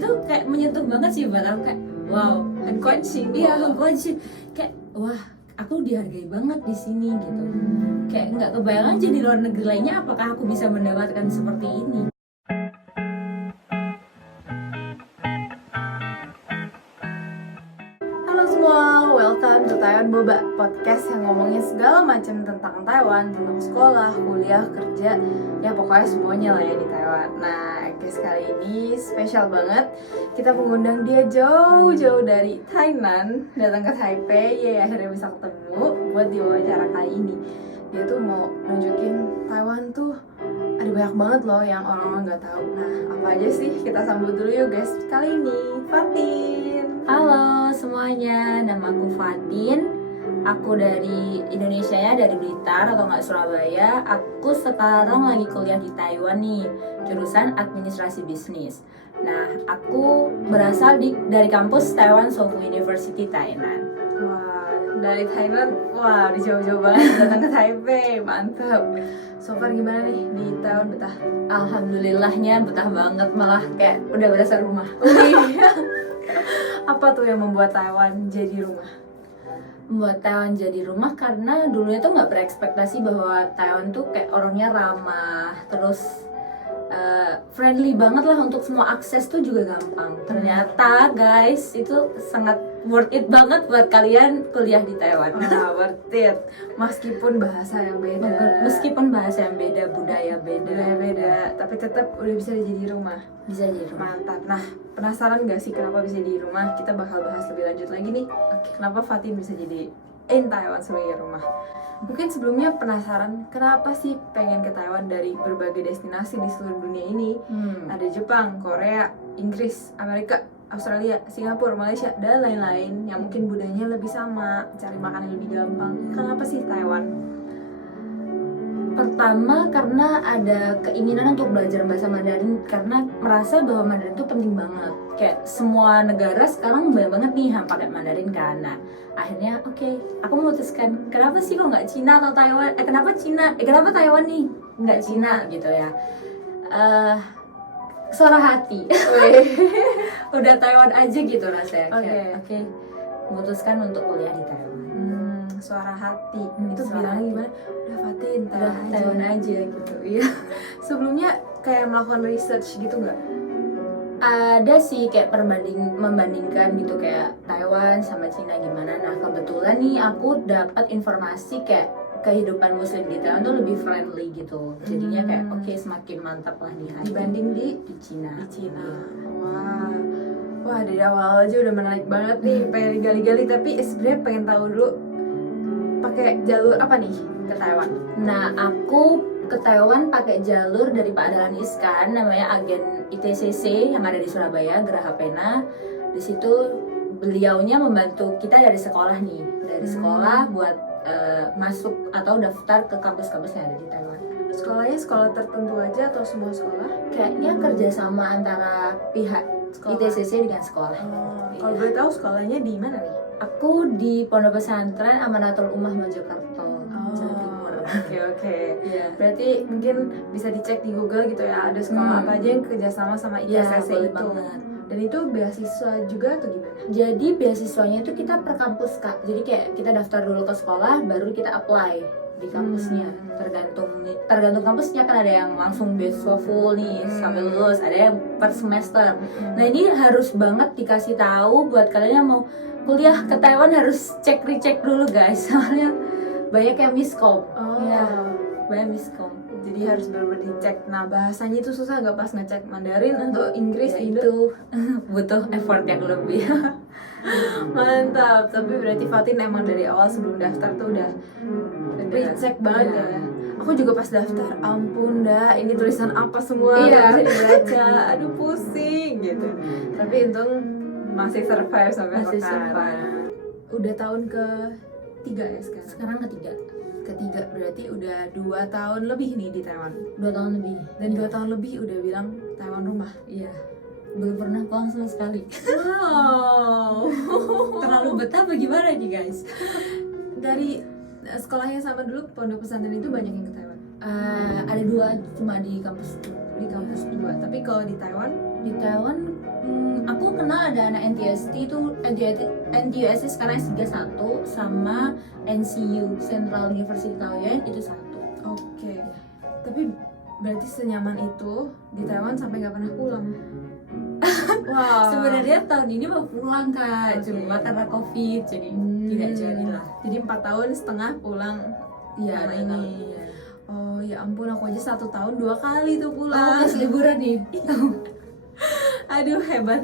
Itu kayak menyentuh banget sih buat aku, kayak wow, Hengkuanxin. iya Hengkuanxin, kayak wah aku dihargai banget di sini gitu. Kayak nggak kebayang aja di luar negeri lainnya apakah aku bisa mendapatkan seperti ini. Halo semua, welcome to Taiwan Boba, podcast yang ngomongin segala macam tentang Taiwan, tentang sekolah, kuliah, kerja, ya pokoknya semuanya lah ya di Taiwan. Nah, guys, kali ini spesial banget. Kita mengundang dia jauh-jauh dari Tainan, datang ke Taipei, ya akhirnya bisa ketemu buat diwawancara kali ini. Dia tuh mau nunjukin Taiwan tuh ada banyak banget loh yang orang-orang nggak tahu. Nah, apa aja sih? Kita sambut dulu yuk guys kali ini, Fatin. Halo semuanya, nama aku Fatin. Aku dari Indonesia ya, dari Blitar atau nggak Surabaya. Aku sekarang lagi kuliah di Taiwan nih, jurusan administrasi bisnis. Nah, aku berasal dari kampus Taiwan Sofu University Tainan. Wah, dari Thailand, wah di jauh-jauh banget datang ke Taipei, mantap. So far gimana nih di Taiwan betah? Alhamdulillahnya betah banget, malah kayak udah berasa rumah. Apa tuh yang membuat Taiwan jadi rumah? Membuat Taiwan jadi rumah karena dulunya tuh nggak berekspektasi bahwa Taiwan tuh kayak orangnya ramah, terus friendly banget lah, untuk semua akses tuh juga gampang. Ternyata guys, itu sangat worth it banget buat kalian kuliah di Taiwan. Wah, worth it. Meskipun bahasa yang beda, Meskipun bahasa yang beda, budaya beda, budaya beda, tapi tetap udah bisa jadi rumah. bisa jadi rumah. Mantap. Nah, penasaran gak sih kenapa bisa di rumah? Kita bakal bahas lebih lanjut lagi nih. Kenapa Fatin bisa jadi in Taiwan sebagai rumah? Mungkin sebelumnya penasaran kenapa sih pengen ke Taiwan dari berbagai destinasi di seluruh dunia ini? Ada Jepang, Korea, Inggris, Amerika, Australia, Singapura, Malaysia, dan lain-lain yang mungkin budayanya lebih sama, cari makan yang lebih gampang. Kenapa sih Taiwan? Pertama karena ada keinginan untuk belajar bahasa Mandarin, karena merasa bahwa Mandarin itu penting banget. Kayak semua negara sekarang banyak banget nih yang pakai Mandarin kan. Nah, akhirnya oke, aku memutuskan kenapa sih kok nggak Cina atau Taiwan? Kenapa Taiwan nih nggak Cina gitu ya? Suara hati. Udah Taiwan aja gitu rasanya. Oke, memutuskan untuk kuliah di Taiwan. Suara hati. Itu suara bilang hati. gimana? Udah Fatin, Udah Taiwan aja gitu. Iya. Sebelumnya kayak melakukan research gitu nggak? Ada sih kayak membandingkan gitu, kayak Taiwan sama Cina gimana. Nah, kebetulan nih aku dapat informasi kayak kehidupan muslim di Taiwan tuh lebih friendly gitu. Jadinya kayak oke, semakin mantap lah di hati Dibanding di Cina. Cina. Wah dari awal aja udah menarik banget nih, pengen gali-gali. Tapi sebenarnya pengen tahu dulu pakai jalur apa nih ke Taiwan? Nah, aku ke Taiwan pakai jalur dari Pak Dahlan Iskan, namanya agen ITCC yang ada di Surabaya, Geraha Pena. Di situ beliaunya membantu kita dari sekolah nih, dari sekolah buat masuk atau daftar ke kampus-kampus yang ada di Taiwan. Sekolahnya sekolah tertentu aja atau semua sekolah? Kayaknya kerjasama antara pihak Sekolah. ITCC dengan sekolah. Kalau boleh tahu sekolahnya di mana nih? Aku di Pondok Pesantren Amanatul Ummah Mojokerto, Jawa Timur. Oke. Iya. Berarti mungkin bisa dicek di Google gitu ya, ada sekolah apa aja yang kerjasama sama Iya, ITCC boleh itu. banget. Dan itu beasiswa juga atau gimana? Jadi beasiswanya itu kita per kampus Kak. Jadi kayak kita daftar dulu ke sekolah, baru kita apply di kampusnya. Tergantung kampusnya, kan ada yang langsung beasiswa full nih sampai lulus, ada yang per semester. Nah, ini harus banget dikasih tahu buat kalian yang mau kuliah ke Taiwan, harus recheck dulu guys. Soalnya banyak yang miskom. Banyak miskom. Jadi harus benar-benar dicek. Nah, bahasanya itu susah nggak pas ngecek Mandarin atau Inggris? Ya, Indo? itu butuh effort yang lebih. Mantap. Tapi berarti Fatin emang dari awal sebelum daftar tuh udah recheck banget ya. Aku juga pas daftar, ampun dah, ini tulisan apa semua nggak bisa dibaca, aduh pusing gitu. Tapi untung masih survive sampai Masih sekarang. survive. Udah tahun ke-3 ya sekarang? Sekarang ketiga. Ketiga, berarti udah 2 tahun lebih nih di Taiwan. 2 tahun lebih. Dan 2 tahun lebih udah bilang Taiwan rumah. Iya. Belum pernah pulang sama sekali. Wow. Terlalu betah bagaimana nih guys? Dari sekolahnya sama dulu, pondok pesantren itu banyak yang ke Taiwan. Ada 2, cuma di kampus. Di kampus 2. Tapi kalau di Taiwan Di Taiwan Aku kenal ada anak NTST itu, NTUST sekarang S31 sama NCU Central University Taoyuan itu satu. Oke. Tapi berarti senyaman itu di Taiwan sampai nggak pernah pulang. Wah. Sebenarnya tahun ini mau pulang Kak, cuma karena COVID jadi tidak jadi lah. Jadi 4 tahun setengah pulang. Iya, Sama ada ini. tahun, iya. Oh ya ampun, aku aja 1 tahun 2 kali tuh pulang. Pas liburan nih. Aduh, hebat.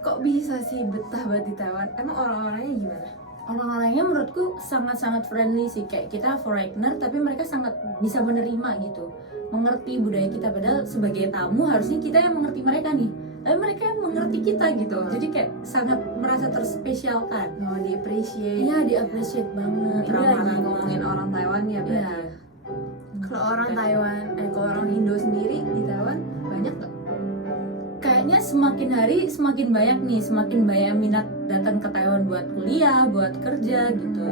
Kok bisa sih betah banget di Taiwan? Emang orang-orangnya gimana? Orang-orangnya menurutku sangat-sangat friendly sih, kayak kita foreigner tapi mereka sangat bisa menerima gitu, mengerti budaya kita, padahal sebagai tamu harusnya kita yang mengerti mereka nih, tapi mereka yang mengerti kita gitu, jadi kayak sangat merasa terspesialkan. Oh, di-appreciate. Iya, di-appreciate banget. Ini lagi ngomongin orang Taiwan ya berarti. Iya. Kalau orang Taiwan, kalau orang Indo sendiri di Taiwan banyak nggak? Kayaknya semakin hari semakin banyak nih, semakin banyak minat datang ke Taiwan buat kuliah, buat kerja gitu.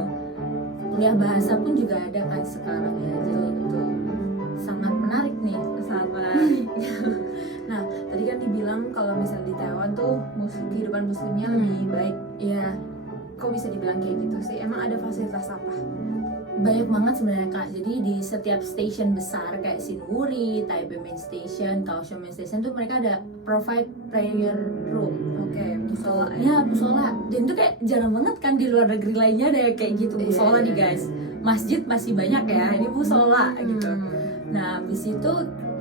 Kuliah bahasa pun juga ada kan sekarang ya, jadi itu sangat menarik nih. Sangat menarik. Nah, tadi kan dibilang kalau misalnya di Taiwan tuh kehidupan muslimnya lebih baik. Iya, Kok bisa dibilang kayak gitu sih? Emang ada fasilitas apa? banyak banget sebenarnya Kak. Jadi di setiap stasiun besar kayak Sinwuri, Taipei Main Station, Kaohsiung Main Station tuh mereka ada provide prayer room. Oke, musola Ya, musola. Dan itu kayak jarang banget kan di luar negeri lainnya ada kayak gitu musola nih guys. Masjid masih banyak ya, ini musola gitu. Nah, habis itu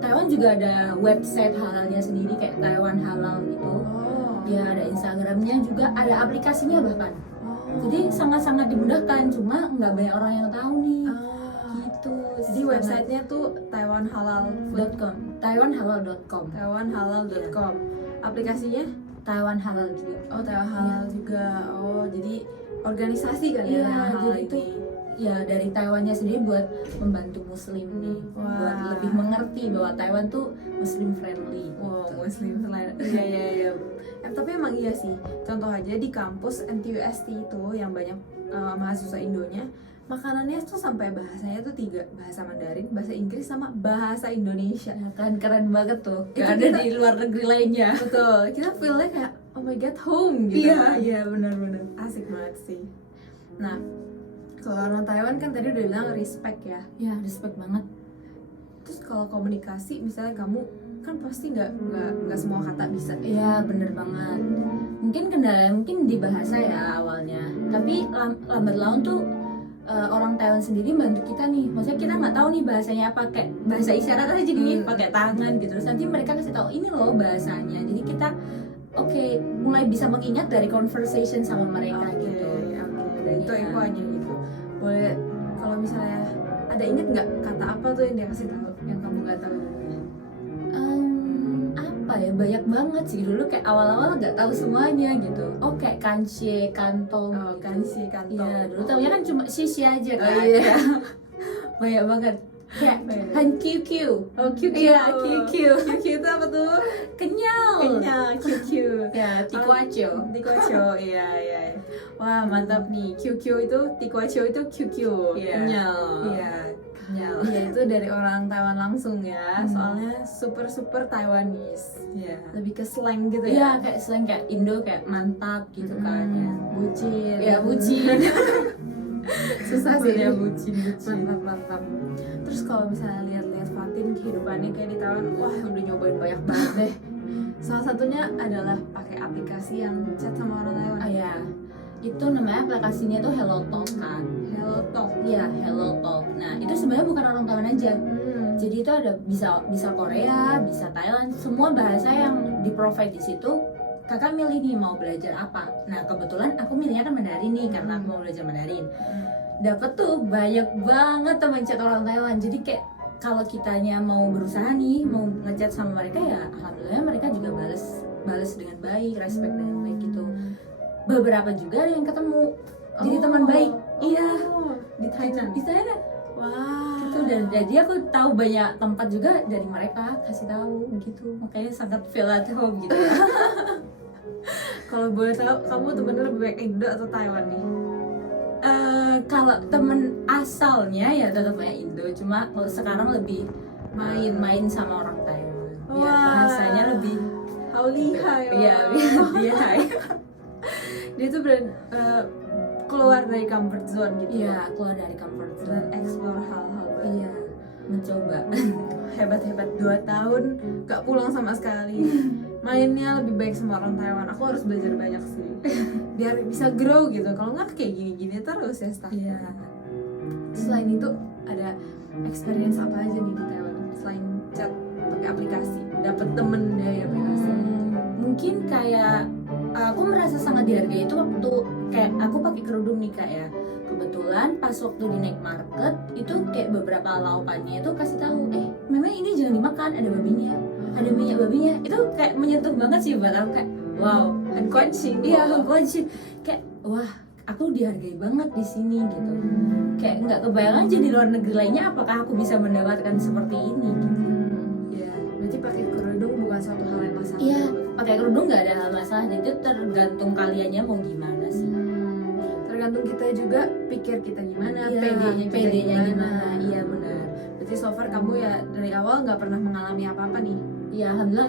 Taiwan juga ada website halalnya sendiri kayak Taiwan Halal gitu. Oh. Ya, ada Instagramnya juga, ada aplikasinya bahkan. Oh. Jadi sangat-sangat dimudahkan, cuma nggak banyak orang yang tahu nih. Gitu. Jadi websitenya tuh Taiwan Halal .com, taiwanhalal.com, taiwanhalal.com. Aplikasinya? Taiwan Halal juga. Oh, Taiwan Halal juga. Oh, jadi organisasi kan ya Iya, Taiwan Halal jadi itu ini. ya dari Taiwannya sendiri buat membantu Muslim nih, Wah. buat lebih mengerti bahwa Taiwan tuh Muslim friendly. Wow, gitu. Muslim selain. Iya. Tapi emang iya sih. Contoh aja di kampus NTUST itu yang banyak mahasiswa Indonya, makanannya tuh sampai bahasanya tuh 3, bahasa Mandarin, bahasa Inggris sama bahasa Indonesia. Ya kan keren banget tuh. Itu Gak ada kita- di luar negeri lainnya. Betul. Kita feel-nya kayak oh my god home gitu. Iya benar-benar. Asik banget sih. Nah, kalau orang Taiwan kan tadi udah bilang respect ya. Ya respect banget. Terus kalau komunikasi misalnya kamu kan pasti nggak semua kata bisa. Iya bener banget. Mungkin kendala mungkin di bahasa ya awalnya. Tapi lambat laun tuh orang Taiwan sendiri bantu kita nih. Maksudnya kita nggak tahu nih bahasanya apa, kayak bahasa isyarat aja nih pakai tangan gitu. Terus nanti mereka kasih tahu ini loh bahasanya. Jadi kita mulai bisa mengingat dari conversation sama mereka gitu. Itu infonya gitu. Boleh kalau misalnya ada inget nggak kata apa tuh yang dia kasih tahu yang kamu nggak tahu? Apa ya, banyak banget sih. Dulu kayak awal-awal nggak tahu semuanya gitu. Kayak kancie, kantong Oh, gitu. kansi kantong. Iya, dulu tahunya kan cuma sisi aja kan. iya. Banyak banget. Kayak Banyak. han QQ. Oh, QQ. Iya, QQ. QQ itu apa tuh? Kenyal. Kenyal, QQ. Ya, tikuacho. Tikuacho, iya. Wah, mantap nih. QQ itu, Tikuacho itu QQ. Iya. Kenyal. Iya, kenyal. Iya, itu dari orang Taiwan langsung ya. Soalnya super Taiwanese. Iya. Lebih ke slang gitu Iya, ya. kayak slang kayak Indo kayak mantap gitu kan ya. Bucin. Ya, bucin. Susah sih ya bucin. Mantap. Terus kalau misalnya lihat Fatin kehidupannya kayak di Taiwan, wah udah nyobain banyak banget deh. Salah satunya adalah pakai aplikasi yang chat sama orang Taiwan. Iya. Itu namanya aplikasinya tuh Hello Talk kan. Hello Talk. Iya, Hello Talk. Nah, itu sebenarnya bukan orang Taiwan aja. Jadi itu ada bisa Korea, bisa Thailand, semua bahasa yang di-provide di situ. Kakak milih nih mau belajar apa. Nah, kebetulan aku milihnya kan Mandarin nih karena aku mau belajar Mandarin. Dapat tuh banyak banget teman chat orang Taiwan. Jadi kayak kalau kitanya mau berusaha nih, mau ngechat sama mereka ya alhamdulillah mereka juga balas dengan baik, respect dengan baik gitu. Beberapa juga ada yang ketemu. Jadi teman baik. Iya, Di Thailand. di Thailand. Wah. Gitu, dan jadi aku tahu banyak tempat juga dari mereka kasih tahu gitu, makanya sangat feel at home gitu. Kalau boleh tahu, kamu temennya lebih baik Indo atau Taiwan nih? Kalau temen asalnya ya tetap banyak Indo, cuma kalau sekarang lebih main-main sama orang Taiwan. Biar Wah. bahasanya lebih How lihai. Iya, dia hai. Dia tuh keluar dari comfort zone gitu. Iya, keluar dari comfort zone, Explore hal-hal baru. iya, mencoba. Hebat-hebat 2 tahun gak pulang sama sekali. Mainnya lebih baik sama orang Taiwan. Aku harus belajar banyak sih biar bisa grow gitu. Kalau nggak kayak gini-gini terus ya stagnan. Iya. Selain itu ada experience apa aja nih di Taiwan selain chat pakai aplikasi, dapet temen dari aplikasi? Mungkin kayak aku merasa sangat dihargai itu waktu kayak aku pakai kerudung nih Kak ya. Kebetulan pas waktu di night market itu kayak beberapa laupannya itu kasih tahu, memang ini jangan dimakan, ada babinya, ada minyak babinya. Itu kayak menyentuh banget sih buat aku, kayak wow, Unconscious. Iya, unconscious. Kayak wah, aku dihargai banget di sini gitu. Kayak nggak kebayang aja di luar negeri lainnya apakah aku bisa mendapatkan seperti ini gitu. Iya, berarti pakai kerudung bukan suatu hal yang masalah. Iya, pakai kerudung nggak ada hal masalah. Jadi tergantung kaliannya mau gimana sih. Tergantung kita juga pikir kita gimana, Iya, PD-nya gimana. Iya benar. Berarti so far kamu ya dari awal nggak pernah mengalami apa-apa nih. Iya, alhamdulillah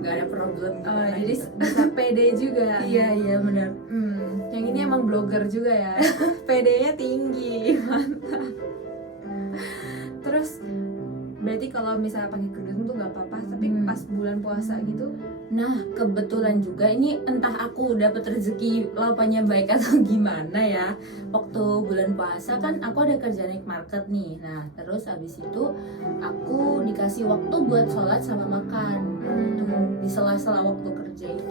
nggak ada problem. Jadi bisa PD juga. Iya benar. Yang ini emang blogger juga ya. PD-nya tinggi, mantap. Terus berarti kalau misalnya pakai kerudung tuh nggak apa-apa, tapi pas bulan puasa gitu. Nah, kebetulan juga ini entah aku dapat rezeki laupannya baik atau gimana ya. Waktu bulan puasa kan aku ada kerja night market nih. Nah, terus abis itu aku dikasih waktu buat sholat sama makan. Gitu, di sela-sela waktu kerja itu.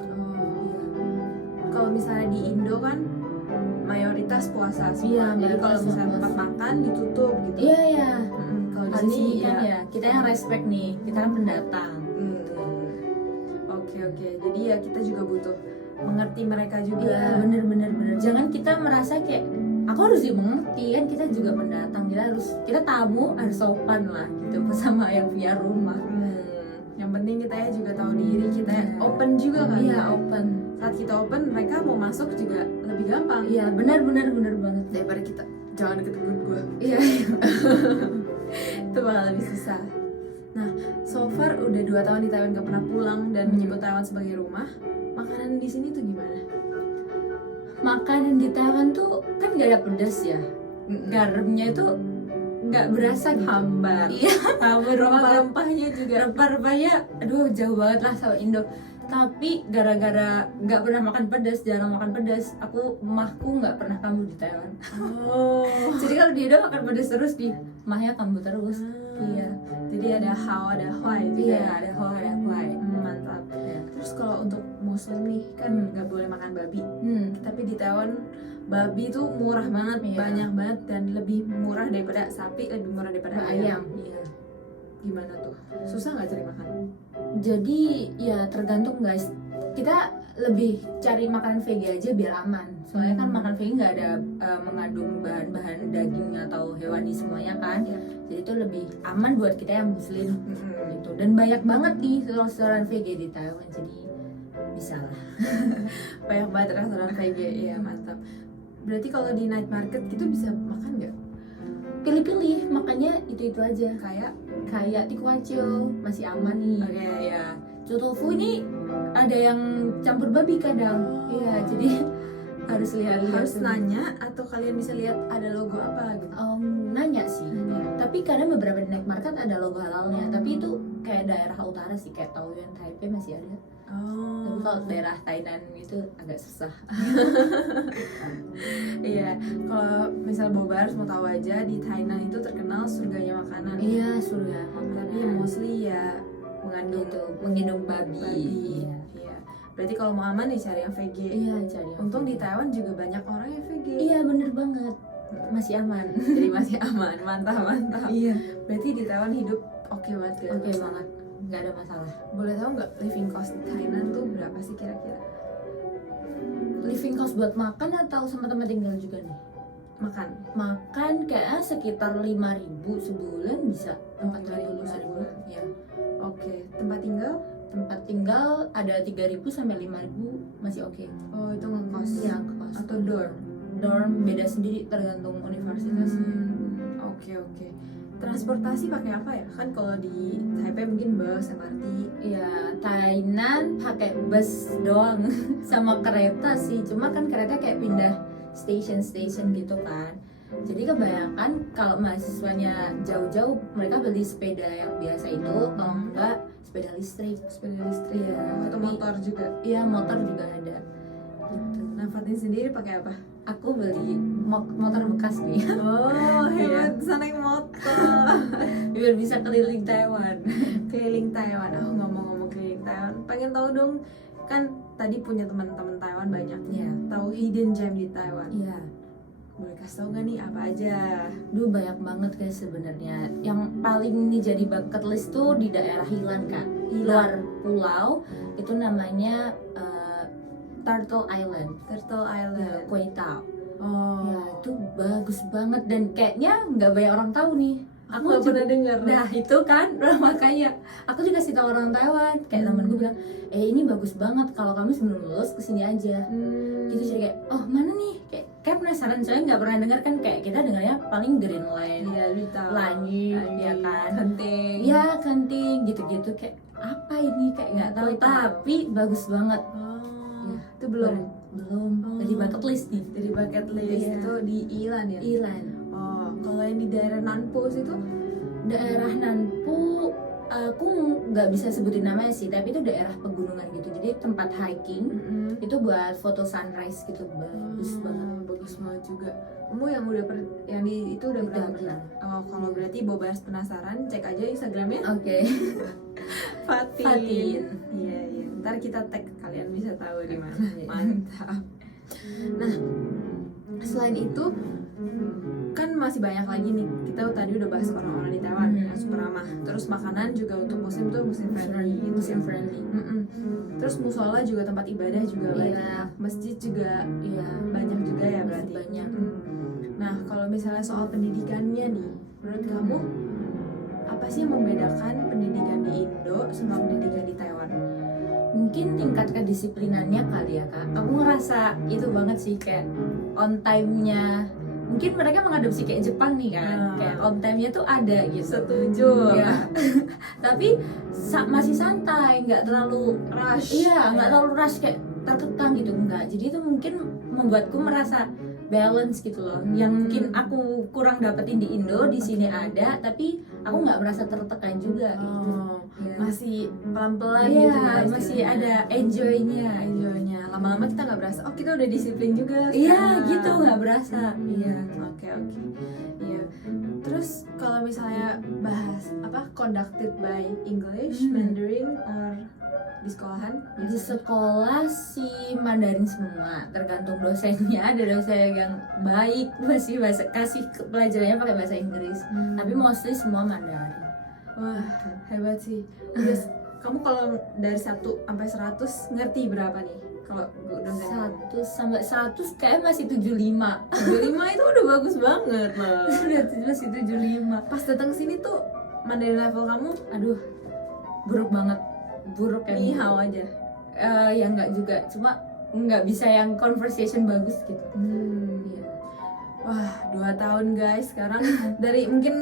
Kalau misalnya di Indo kan mayoritas puasa semua. Iya, Jadi kalau mayoritas misalnya tempat puasa. makan ditutup gitu. Iya. Kalau di Hari sini ini kan ya, kita yang respect nih, kita kan pendatang. Oke. Jadi ya kita juga butuh mengerti mereka juga. Iya, bener. Jangan kita merasa kayak aku harus dimengerti, kan kita juga pendatang, kita tamu harus sopan lah gitu sama yang punya rumah. Yang penting kita ya juga tahu diri, kita open juga kan. Iya, open. Saat kita open, mereka mau masuk juga lebih gampang. Iya, benar banget. Daripada kita jangan deket-deket gue. Iya. Itu bakal lebih susah. Nah, so far udah 2 tahun di Taiwan gak pernah pulang dan menyebut Taiwan sebagai rumah. Makanan di sini tuh gimana? Makanan di Taiwan tuh kan gak ada pedas ya. Garamnya itu nggak berasa gitu. Hambar. Iya, hambar. Rempah-rempahnya juga. Rempah-rempahnya aduh jauh banget lah sama Indo. Tapi gara-gara nggak pernah makan pedas, jarang makan pedas, mahku nggak pernah kambuh di Taiwan. Jadi kalau di Indo makan pedas terus, di mahnya kambuh terus. Iya. Jadi ada how, ada why juga. Iya, ada how, ada why. Mantap. Terus kalau untuk muslim nih kan nggak boleh makan babi. Tapi di Taiwan babi tuh murah banget, banyak banget, dan lebih murah daripada sapi, lebih murah daripada ayam. Iya. Gimana tuh? Susah nggak cari makan? Jadi ya tergantung guys. Kita lebih cari makanan vege aja biar aman. Soalnya kan makan vege nggak ada mengandung bahan-bahan daging atau hewani semuanya kan. Jadi itu lebih aman buat kita yang muslim gitu. Dan banyak banget nih restoran vege di Taiwan. Jadi bisa lah. Banyak banget restoran vege, iya mantap. Berarti kalau di night market gitu bisa makan nggak? Pilih-pilih, makanya itu aja. Kayak tikwacio masih aman nih. Oke. Ya. Cutofu ini ada yang campur babi kadang. Iya, jadi harus lihat. Harus nanya atau kalian bisa lihat ada logo apa gitu? Nanya sih. Tapi kadang beberapa di night market ada logo halalnya. Tapi itu kayak daerah utara sih, kayak Taoyuan, Taipei masih ada. Tapi kalau daerah Tainan itu agak susah. Iya, kalau misal Bobar harus mau tahu aja, di Tainan itu terkenal surganya makanan. Iya, surga makanan. Tapi mostly ya mengandung babi. Iya. Berarti kalau mau aman ya cari yang VG. Iya, cari yang Untung VG. di Taiwan juga banyak orang yang VG. Iya, bener banget. Masih aman. Jadi masih aman, mantap. Iya. Berarti di Taiwan hidup oke banget ya? Oke banget. Nggak ada masalah. Boleh tahu nggak living cost di Thailand tuh berapa sih kira-kira? Living cost buat makan atau sama tempat tinggal juga nih? Makan kayaknya sekitar 5.000 sebulan bisa. 5.000 sebulan. Ya. Oke. Tempat tinggal? Tempat tinggal ada 3.000 sampai 5.000 masih oke. Oh, itu ngekos. Iya, ngekos. Atau dorm? Dorm beda sendiri tergantung universitas. Oke. transportasi pakai apa ya? Kan kalau di Taipei mungkin bus, MRT. Ya, Tainan pakai bus doang sama kereta sih. Cuma kan kereta kayak pindah station gitu kan. Jadi kebanyakan kalau mahasiswanya jauh-jauh mereka beli sepeda yang biasa itu, kalau enggak sepeda listrik. Ya, Atau motor juga. Iya, motor juga ada. Gitu. Nah, Fatin sendiri pakai apa? Aku beli motor bekas nih Oh, hebat, bisa naik motor. biar bisa keliling Taiwan. Keliling Taiwan. Oh, ngomong-ngomong keliling Taiwan, pengen tahu dong, kan tadi punya teman-teman Taiwan banyak. Iya. Tahu hidden gem di Taiwan. Iya. Boleh kasih tau gak nih apa aja? Duh, banyak banget guys sebenarnya. Yang paling ini jadi bucket list tuh di daerah Hilan Kak. Luar pulau itu namanya Turtle Island. Turtle Ya, Island. Koi Tao. Oh, Ya, itu bagus banget dan kayaknya nggak banyak orang tahu nih. aku gak pernah dengar. Nah itu kan, nah, makanya aku juga kasih tahu orang Taiwan. Kayak temen gue bilang, ini bagus banget, kalau kamu sebelum lulus kesini aja. Gitu, jadi kayak, oh mana nih? Kayak penasaran, soalnya nggak pernah dengar kan, kayak kita dengarnya paling Greenland, Iya, lu tahu. Lanjut, ya kan? Genting. Ya, Genting, gitu-gitu. Kayak apa ini? Kayak nggak tahu, Koi Tao. tapi bagus banget. Oh, Ya, itu belum. Belum. Oh. Jadi bucket list nih. Dari bucket list Iya. itu di Ilan ya? Ilan. Oh, kalau yang di daerah Nanpo itu? Daerah Nanpu, aku nggak bisa sebutin namanya sih, tapi itu daerah pegunungan gitu. Jadi tempat hiking itu buat foto sunrise gitu, bagus banget. Bagus banget juga. Kamu yang udah yang di itu udah Udah pernah? pernah. Oh, kalau berarti Bobas penasaran, cek aja Instagramnya Oke. Fatin. Fatin. Iya, iya. Ntar kita tag, kalian bisa tahu di mana. Iya. Mantap. Nah, selain itu kan masih banyak lagi nih. Kita tadi udah bahas orang-orang di Taiwan yang super ramah. Terus makanan juga untuk muslim tuh muslim friendly gitu. Muslim friendly. Terus musola juga tempat ibadah juga Iya. banyak. Masjid juga Iya. banyak juga ya berarti. Banyak. Nah, kalau misalnya soal pendidikannya nih, menurut kamu apa sih yang membedakan pendidikan di Indo sama pendidikan di Taiwan? Mungkin tingkat kedisiplinannya kali ya Kak. Aku ngerasa itu banget sih, kayak on time-nya. Mungkin mereka mengadopsi kayak Jepang nih kan, kayak on time-nya tuh ada gitu. Setuju. Ya. Tapi masih santai, nggak terlalu Rush. Iya, nggak terlalu rush kayak terkekang gitu, enggak. Jadi itu mungkin membuatku merasa balance gitu loh. Yang mungkin aku kurang dapetin di Indo, di sini ada, tapi aku nggak merasa tertekan juga gitu. Oh, Ya. masih pelan-pelan Iya, gitu ya. masih istilahnya. ada enjoy-nya. enjoy-nya. Lama-lama kita nggak berasa, oh kita udah disiplin juga Iya, sekarang. gitu nggak berasa. Iya. Oke. Iya. Terus kalau misalnya bahas apa conducted by English, Mandarin, or di sekolahan? Di sekolah sih Mandarin semua, tergantung dosennya. Ada dosen yang baik masih kasih pelajarannya pakai bahasa Inggris, tapi mostly semua Mandarin. Wah, hebat sih. Udah, kamu kalau dari 1 sampai 100 ngerti berapa nih? Kalau dosen 1 sampai 100 kayak masih 75. 75 itu udah bagus banget loh. Udah masih 75. Pas datang sini tuh Mandarin level kamu Aduh, buruk banget. Buruk yang ni hao aja. ya nggak juga, cuma nggak bisa yang conversation bagus gitu. Iya. Wah, 2 tahun guys. Sekarang dari mungkin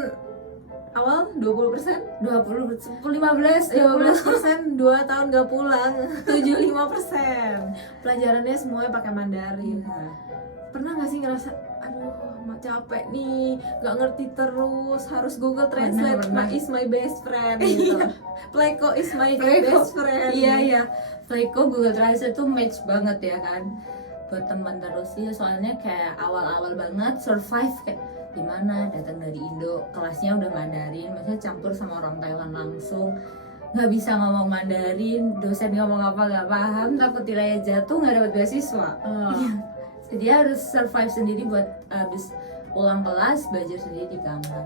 awal 20%, 20, 15, 15%, 2 tahun gak pulang, 75%. Pelajarannya semuanya pakai Mandarin. Pernah gak sih ngerasa, aduh, capek nih, gak ngerti terus, harus Google Translate, Pernah. is my best friend gitu. Playko is my best friend. Iya. Playko Google Translate tuh match banget ya kan buat teman terus ya, soalnya kayak awal-awal banget survive kayak gimana datang dari Indo, kelasnya udah Mandarin, maksudnya campur sama orang Taiwan langsung, nggak bisa ngomong Mandarin, dosen ngomong apa nggak paham, takut nilainya jatuh, nggak dapat beasiswa. Jadi harus survive sendiri buat abis pulang kelas belajar sendiri di kamar.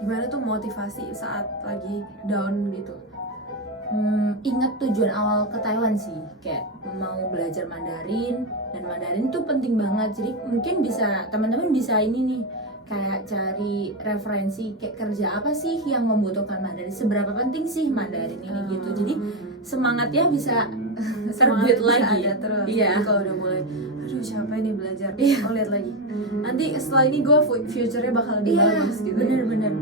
Gimana tuh motivasi saat lagi down gitu? Ingat tujuan awal ke Taiwan sih, kayak mau belajar Mandarin, dan Mandarin tuh penting banget. Jadi mungkin bisa teman-teman bisa ini nih, kayak cari referensi kayak kerja apa sih yang membutuhkan Mandarin, seberapa penting sih Mandarin ini gitu. Jadi semangatnya bisa terbit Semangat lagi. bisa ada terus. Iya. Jadi kalau udah mulai, aduh siapa ini belajar, Iya. oh lihat lagi. Nanti setelah ini gue future-nya bakal lebih Iya, bagus gitu. bener.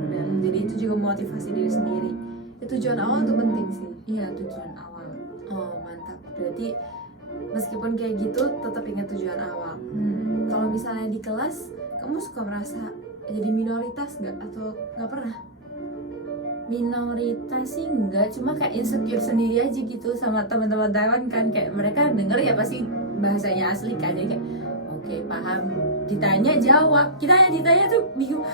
Jadi itu juga motivasi diri sendiri. Itu tujuan awal tuh penting sih. Iya, tujuan awal. Oh mantap. Berarti meskipun kayak gitu tetap ingat tujuan awal. Kalau misalnya di kelas kamu suka merasa jadi minoritas nggak atau nggak pernah? Minoritas sih enggak, cuma kayak insecure sendiri aja gitu sama teman-teman Taiwan kan, kayak mereka denger ya pasti bahasanya asli kan, jadi kayak oke, paham, ditanya jawab, kita yang ditanya tuh bingung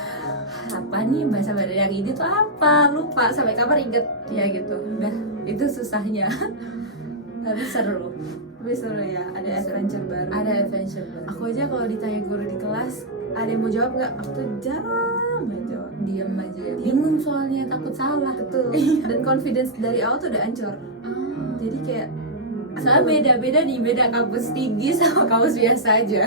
apa nih bahasa yang ini tuh apa, lupa sampai kapan inget ya gitu. Nah itu susahnya. Tapi seru, Tapi seru ya, ada Seru. adventure baru. ada adventure baru. Aku aja kalau ditanya guru di kelas, ada yang mau jawab nggak? Aku tuh jarang banget jawab. Diam aja, bingung soalnya takut salah. Betul. Dan confidence dari awal tuh udah hancur. Jadi kayak Soalnya beda nih, beda kampus tinggi sama kampus biasa aja.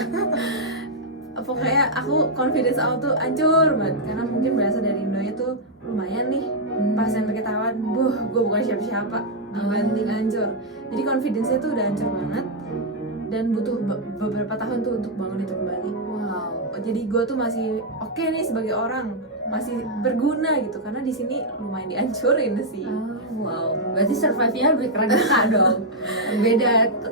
pokoknya aku confidence awal tuh hancur banget karena mungkin berasal dari Indonya tuh lumayan nih. Pas sampai ke Taiwan, gue bukan siapa-siapa. Banting hancur. Jadi confidence-nya tuh udah hancur banget dan butuh beberapa tahun tuh untuk bangun itu kembali. Wow. Jadi gue tuh masih oke nih sebagai orang, masih berguna gitu karena di sini lumayan dihancurin sih. Wow, berarti survive-nya lebih keren Kak dong.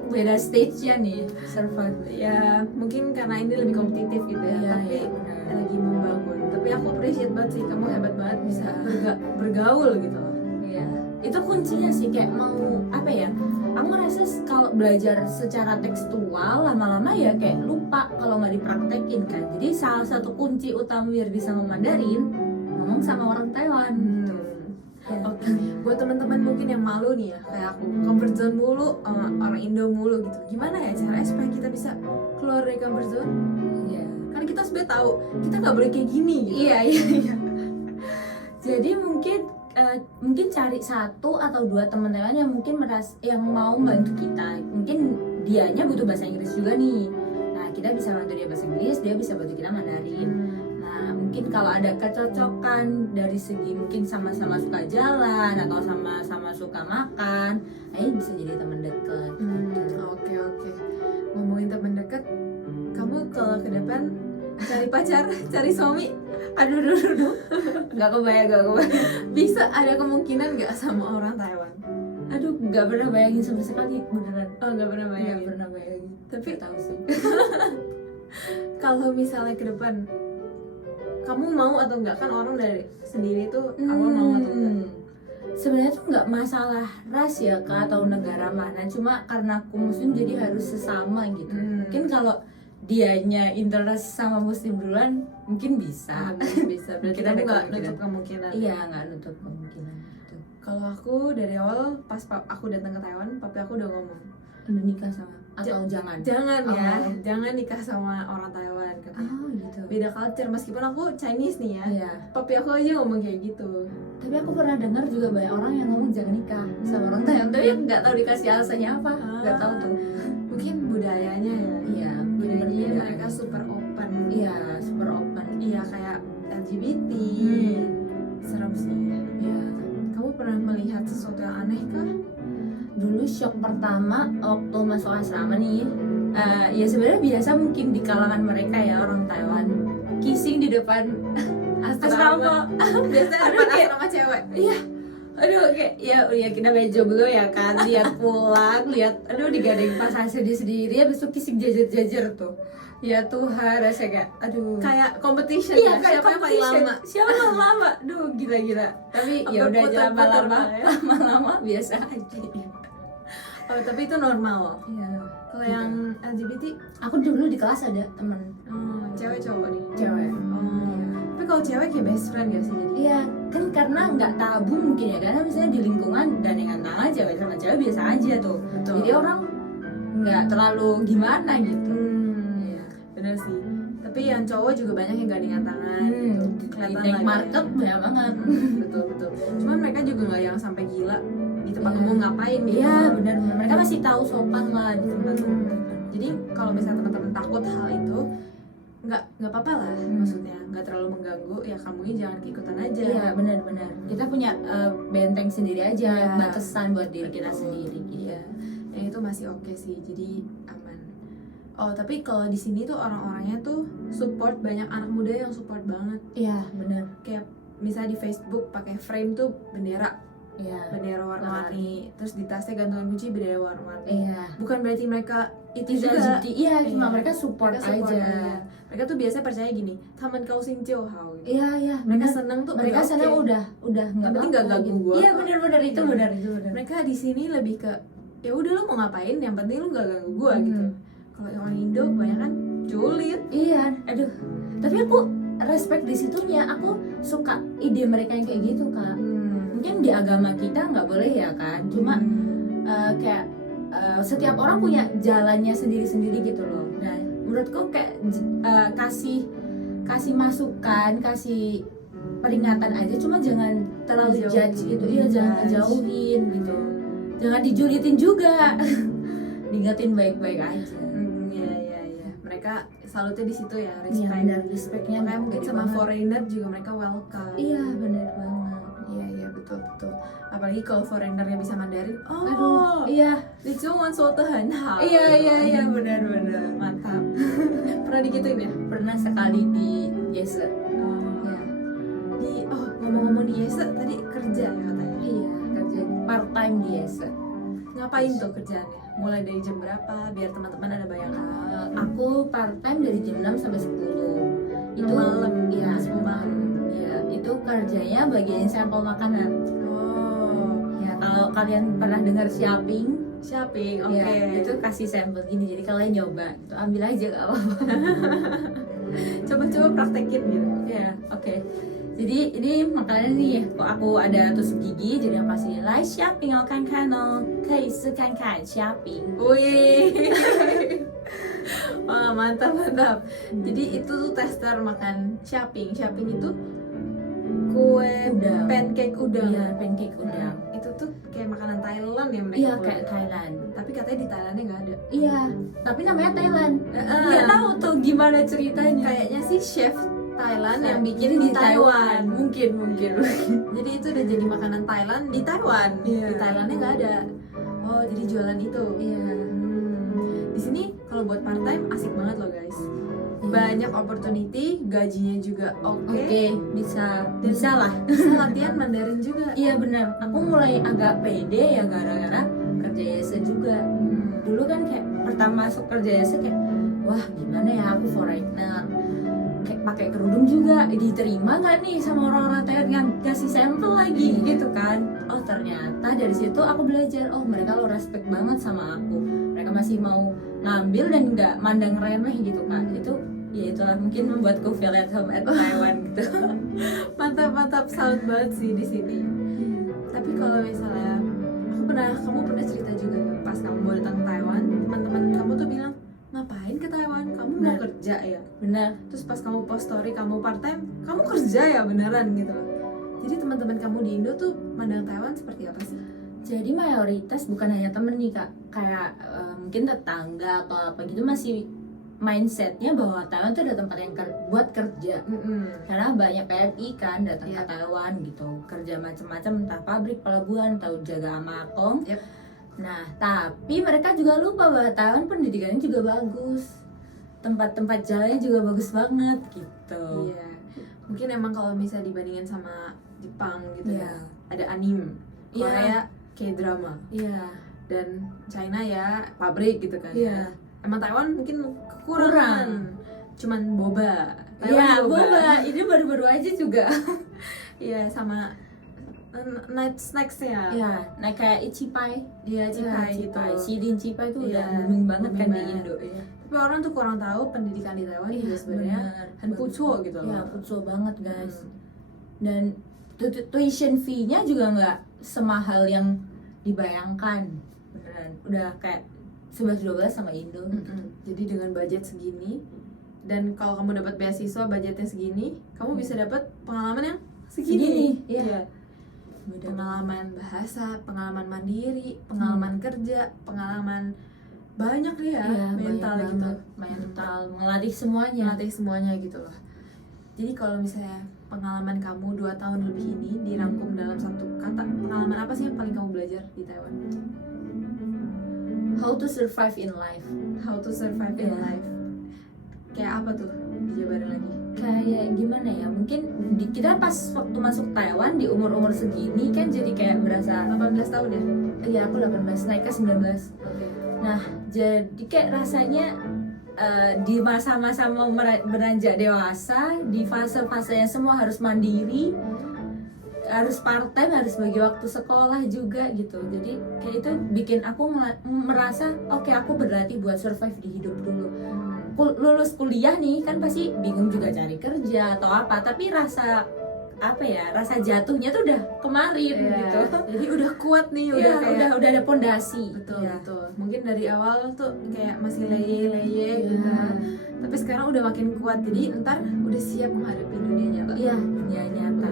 Beda stage-nya nih survive. Ya mungkin karena ini lebih kompetitif gitu ya, Iya, tapi iya, benar. lagi membangun. Tapi aku appreciate banget sih, kamu hebat banget bisa Iya. bergaul gitu loh. Iya. Itu kuncinya sih, kayak mau apa ya? Aku ngerasa kalau belajar secara tekstual lama-lama ya kayak lupa kalau nggak dipraktekin kan. Jadi salah satu kunci utama biar bisa ngomong Mandarin, ngomong sama orang Taiwan. Ya. Oke, buat teman-teman mungkin yang malu nih ya, kayak aku comfort zone mulu sama orang Indo mulu gitu. Gimana ya caranya supaya kita bisa keluar dari comfort zone? Iya. Kan kita sebenarnya tahu kita nggak boleh kayak gini gitu. Iya. Jadi mungkin cari satu atau dua teman Taiwan yang mungkin yang mau bantu kita. Mungkin dianya butuh bahasa Inggris juga nih. Nah, kita bisa bantu dia bahasa Inggris, dia bisa bantu kita Mandarin. Nah, mungkin kalau ada kecocokan dari segi mungkin sama-sama suka jalan atau sama-sama suka makan, ini bisa jadi teman dekat. Oke. Ngomongin teman dekat, kamu kalau ke depan cari pacar, cari suami, Aduh, nggak kebayang. bisa ada kemungkinan nggak sama orang Taiwan? Aduh, nggak pernah bayangin sama sekali, beneran. Oh nggak pernah Nggak bayangin. pernah bayangin. Tapi Nggak tahu sih. kalau misalnya ke depan, kamu mau atau enggak, kan orang dari sendiri tuh awal mau atau enggak? Sebenarnya tuh nggak masalah ras ya Kak, atau negara mana, cuma karena aku muslim jadi harus sesama gitu. Mungkin kalau dianya interest sama muslim duluan mungkin bisa. Bisa. Berarti Kita kamu ada nggak kemungkinan. nutup kemungkinan. Iya, nggak nutup kemungkinan gitu. Kalau aku dari awal pas aku datang ke Taiwan, papi aku udah ngomong, Udah nikah sama atau jangan? jangan ya, Oh. jangan nikah sama orang Taiwan katanya. Oh gitu. Beda culture, meskipun aku Chinese nih ya. Iya. Papi aku aja ngomong kayak gitu. Tapi aku pernah dengar juga banyak orang yang ngomong jangan nikah sama orang Taiwan, tapi nggak tahu dikasih alasannya apa, nggak tahu tuh. Mungkin budayanya ya. Iya, Budayanya berbeda. mereka super open. Iya, super open. Iya kayak LGBT. Serem sih. Iya. Kamu pernah melihat sesuatu yang aneh kah? Dulu shock pertama waktu masuk asrama nih, ya sebenarnya biasa mungkin di kalangan mereka ya orang Taiwan, kissing di depan asrama. Biasanya Aduh, depan kayak- asrama cewek. Iya, aduh kayak ya kita bejo dulu ya kan, lihat pulang, lihat aduh digandeng pasangan sendiri, habis itu kissing jajar tuh. Ya Tuhan, rasanya kayak aduh. Kayak competition Iya, ya, kayak siapa yang paling competition. lama. Siapa yang lama? Duh, gila. Tapi ya udah Puter-puter lama-lama, ya. lama-lama biasa aja. Oh, tapi itu normal. Iya. Kalau yang LGBT, Aku dulu di kelas ada temen cewek cowok nih. cewek. Tapi kalau cewek kayak best friend gak sih jadi? Iya, kan karena nggak tabu mungkin ya, karena misalnya di lingkungan dan yang tangan cewek sama cewek biasa aja tuh. Betul. Jadi orang nggak terlalu gimana gitu. Iya. Bener sih. Tapi yang cowok juga banyak yang gandingan tangan gitu. Di Kelihatan night lah market banyak banget. Betul. Cuman mereka juga nggak yang sampai gila di tempat Iya. umum ngapain gitu. Iya, benar. Mereka masih tahu sopan lah di tempat umum. Jadi kalau misalnya teman-teman takut hal itu, nggak apa-apa lah. Maksudnya nggak terlalu mengganggu. Ya kamunya jangan keikutan aja. Iya, benar. Kita punya benteng sendiri aja, Iya. batasan buat diri kita Betul. sendiri. Iya. yang itu masih oke sih, jadi aman. Oh tapi kalau di sini tuh orang-orangnya tuh support, banyak anak muda yang support banget. Iya benar. Kayak misalnya di Facebook pakai frame tuh bendera Iya. warna-warni, terus di tasnya gantungan kunci bendera warna-warni. Iya. Bukan berarti mereka itu Tidak juga. jadi, iya cuma Iya. mereka support, Mereka aja. Mereka tuh biasa percaya gini, taman kau sing jiu hao. Iya. Mereka seneng tuh. Mereka oke. sana udah Yang penting nggak apa-apa ganggu gitu. gua. Iya benar itu Iya. benar itu benar. Mereka di sini lebih ke ya udah lu mau ngapain, yang penting lu nggak ganggu gua gitu. Kalau orang Indo kebanyakan julid. Iya, aduh. Tapi aku respect di situnya. Aku suka ide mereka yang kayak gitu kak. Mungkin di agama kita nggak boleh ya kan. Cuma kayak setiap orang punya jalannya sendiri-sendiri gitu loh. Nah, menurutku kayak kasih masukan, kasih peringatan aja. Cuma jangan terlalu judge gitu. Iya, jangan ngejauhin gitu. Jangan dijulitin juga. Diingatin baik-baik aja. Iya. Mereka salutnya di situ ya, Iya, respect. benar respectnya. Makanya mungkin gede sama banget. foreigner juga mereka welcome. Iya, benar banget. Iya betul. Apalagi kalau foreignernya bisa Mandarin. Aduh, iya. 你中文说得很好。 Iya, benar. Mantap. Pernah digituin ya? Pernah sekali di Yese. Ya. Ngomong-ngomong di Yese tadi kerja ya katanya. Iya, kerja part time di Yese. Ngapain tuh kerjaannya? Mulai dari jam berapa biar teman-teman ada bayangan? Aku part time dari jam 6 sampai 10. Itu Malam. Iya, 10 malam. Iya, itu kerjanya bagian sampel makanan. Oh, Ya, kalau kalian pernah dengar shopping, shopping. Oke. ya, itu kasih sampel gini. Jadi kalian nyoba, gitu. Ambil aja gak apa-apa. Coba-coba praktekin gitu. Ya, oke. Jadi ini makanan nih, kok aku ada tusuk gigi, jadi aku kasih来 shopping 哦，看看哦，可以试看看 shopping。 Wih. Wah, mantap. Jadi itu tuh tester makan shopping. Shopping itu kue Udang. pancake udang. Iya, pancake udang. Itu tuh kayak makanan Thailand ya mereka. Iya, buat. kayak Thailand. Tapi katanya di Thailandnya nggak ada. Iya, tapi namanya Thailand. Heeh. Nggak tahu tuh gimana ceritanya. Kayaknya sih chef Thailand yang bikin Jadi di Taiwan. Mungkin. Jadi itu udah jadi makanan Thailand di Taiwan. Iya. Di Thailandnya nggak ada. Oh, jadi jualan itu. Iya. Di sini kalau buat part time asik banget loh guys. Banyak opportunity, gajinya juga oke. Oke, bisa lah. Bisa latihan Mandarin juga. Iya benar. Aku mulai agak pede ya gara-gara kerja Yese juga. Dulu kan kayak pertama masuk kerja Yese kayak wah gimana ya aku foreigner. Kayak pakai kerudung juga diterima nggak nih sama orang-orang Thailand yang kasih sampel lagi gitu kan. Oh ternyata dari situ aku belajar, oh mereka lo respect banget sama aku. Mereka masih mau ngambil dan nggak mandang remeh gitu kan. Itu ya itulah mungkin membuatku feel at home at Taiwan gitu. Mantap, salut banget sih di sini. Tapi kalau misalnya kamu pernah cerita juga pas kamu mau datang ke Taiwan, teman-teman kamu tuh bilang ngapain ke Taiwan? Kamu mau Benar. kerja ya? Benar. Terus pas kamu post story kamu part time, kamu kerja ya beneran gitu loh. Jadi teman-teman kamu di Indo tuh mandang Taiwan seperti apa sih? Jadi mayoritas bukan hanya temen nih kak, kayak mungkin tetangga atau apa gitu masih mindsetnya bahwa Taiwan tuh ada tempat yang buat kerja. Karena banyak PMI kan datang Iya. ke Taiwan gitu, kerja macam-macam, entah pabrik, pelabuhan, atau jaga amakong. Yep. Nah tapi mereka juga lupa bahwa Taiwan pendidikannya juga bagus, tempat-tempat jalannya juga bagus banget gitu. Iya. Mungkin emang kalau misalnya dibandingin sama Jepang gitu Iya. ya, ada anime, Iya. Korea K-drama, Iya. dan China ya pabrik gitu kan. Iya. Emang Taiwan mungkin kekurangan. Cuman boba. Iya, boba. Ini baru-baru aja juga. Iya, sama night snacksnya. Iya, nah kayak Ichipai. Iya, cipai gitu. Sidin Cipai itu udah Iya, booming banget kan booming di banget. Indo. Iya. Tapi orang tuh kurang tahu pendidikan di Taiwan juga sebenarnya hanpucuo gitu Iya, loh. pucuo banget guys. Dan tuition fee-nya juga nggak semahal yang dibayangkan. Beneran. Udah kayak 11-12 sama Indo. Jadi dengan budget segini, dan kalau kamu dapat beasiswa budgetnya segini, kamu bisa dapat pengalaman yang segini. Iya. Pengalaman bahasa, pengalaman mandiri, pengalaman kerja, pengalaman banyak deh ya, Iya, mental banyak gitu, banget. Mental, melatih semuanya. melatih semuanya gitu loh. Jadi kalau misalnya pengalaman kamu 2 tahun lebih ini dirangkum dalam satu kata, pengalaman apa sih yang paling kamu belajar di Taiwan? how to survive in life. How to survive in Iya. life. Kayak apa tuh? Dijabarin lagi. Kayak gimana ya, mungkin kita pas waktu masuk Taiwan di umur-umur segini kan jadi kayak berasa 18 tahun ya? iya aku 18 naik ke 19. Oke. Nah jadi kayak rasanya di masa-masa mau beranjak dewasa, di fase-fase yang semua harus mandiri, harus part time, harus bagi waktu sekolah juga gitu. Jadi kayak itu bikin aku merasa oke, aku berlatih buat survive di hidup dulu. Lulus kuliah nih kan pasti bingung juga cari kerja atau apa, tapi rasa apa ya, rasa jatuhnya tuh udah kemarin gitu. Jadi udah kuat nih, Iya, kayak udah ada pondasi. betul Iya. betul. Mungkin dari awal tuh kayak masih leye gitu. Iya. Tapi sekarang udah makin kuat. Jadi ntar udah siap menghadapi dunia nyata. Iya, dunia nyata.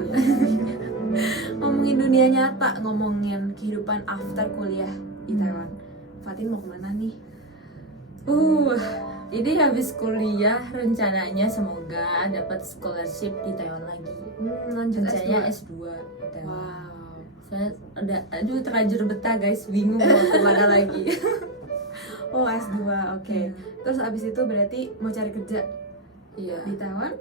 Ngomongin dunia nyata, ngomongin kehidupan after kuliah di Taiwan. Fatin mau kemana nih? Ini habis kuliah rencananya semoga dapat scholarship di Taiwan lagi. Lanjut Rencananya S2. S2 di Taiwan. Wow. Saya udah terlanjur betah guys, bingung mau kemana lagi. Oh S2, oke. Terus abis itu berarti mau cari kerja Iya. di Taiwan?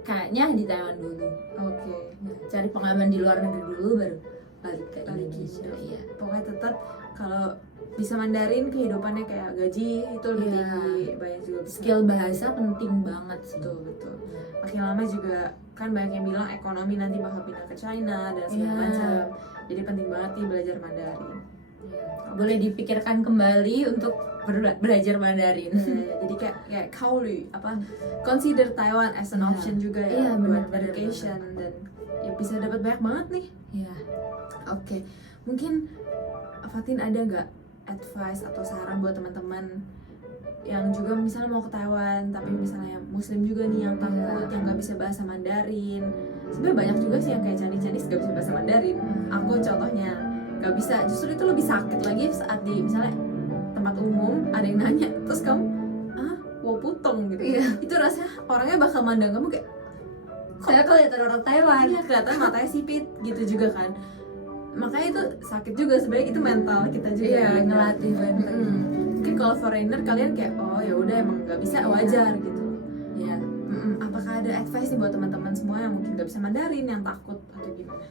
Kayaknya di Taiwan dulu. Oke. Ya, cari pengalaman di luar negeri dulu baru balik ke Balik ke Indonesia. Indo. Iya. Pokoknya tetap kalau bisa Mandarin kehidupannya kayak gaji itu lebih Iya. tinggi, banyak juga bisa. Skill bahasa penting banget sih. Betul betul. Makin lama juga kan banyak yang bilang ekonomi nanti bakal pindah ke China dan segala Iya. macam. Jadi penting banget nih belajar Mandarin. Boleh dipikirkan kembali untuk belajar Mandarin. Jadi kayak kauli apa consider Taiwan as an Iya. option juga ya Iya, buat benar, education dan ya bisa dapat banyak banget nih. Iya. Oke, mungkin Fatin ada nggak advice atau saran buat teman-teman yang juga misalnya mau ke Taiwan tapi misalnya muslim juga nih yang takut, yang nggak bisa bahasa Mandarin. Sebenarnya banyak juga sih yang kayak Chinese nggak bisa bahasa Mandarin. Aku contohnya nggak bisa, justru itu lebih sakit lagi saat di misalnya tempat umum ada yang nanya terus kamu wo putong gitu. Iya. Itu rasanya orangnya bakal mandang kamu kayak Saya kelihatan orang Taiwan. iya kelihatan matanya sipit gitu juga kan. Makanya itu sakit juga sebenarnya, itu mental kita juga. Iya, Gitu. ngelatih banget. Mungkin kalau foreigner kalian kayak oh ya udah emang nggak bisa, wajar gitu. Iya. Apakah ada advice nih buat teman-teman semua yang mungkin nggak bisa Mandarin, yang takut atau gimana?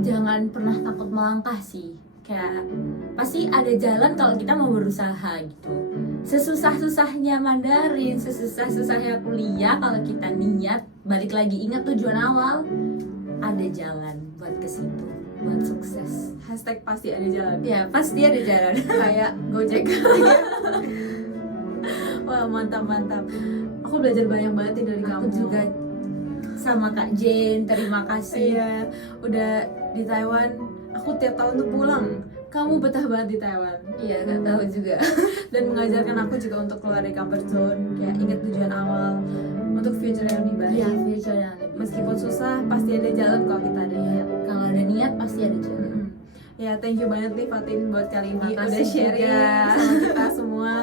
Jangan pernah takut melangkah sih. Kayak pasti ada jalan kalau kita mau berusaha gitu. Sesusah-susahnya Mandarin, sesusah-susahnya kuliah, kalau kita niat, balik lagi ingat tujuan awal, ada jalan buat ke situ, buat sukses. Hashtag pasti ada jalan. Ya, pasti ada jalan. Kayak Gojek. Wah mantap. Aku belajar banyak banget nih dari kamu. Aku juga sama Kak Jane, terima kasih. Iya, udah di Taiwan. Aku tiap tahun tuh pulang. Kamu betah banget di Taiwan. Iya, nggak tahu juga. Dan mengajarkan aku juga untuk keluar dari comfort zone. Kayak ingat tujuan awal untuk future yang lebih baik. Iya, future yang lebih. Meskipun susah, pasti ada jalan kalau kita ada niat. Kalau ada niat pasti ada jalan. Ya, thank you banget nih Fatin buat kali ini Makasih udah sharing juga. sama kita semua.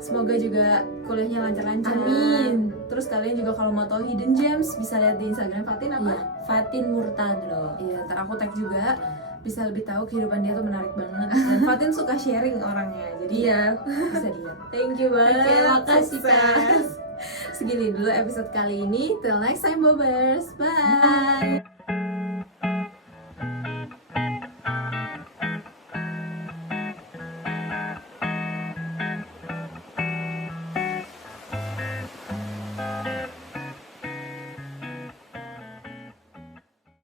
Semoga juga kuliahnya lancar-lancar. Amin. Terus kalian juga kalau mau tahu hidden gems bisa lihat di Instagram Fatin apa? Iya, Fatin Murtadlo. Iya, ntar aku tag juga. Bisa lebih tahu kehidupan dia tuh menarik banget. Dan Fatin suka sharing orangnya. Jadi Iya. bisa dilihat. Thank you banget. Oke, makasih, Sukses. Segini dulu episode kali ini. Till next time, Bobers. Bye.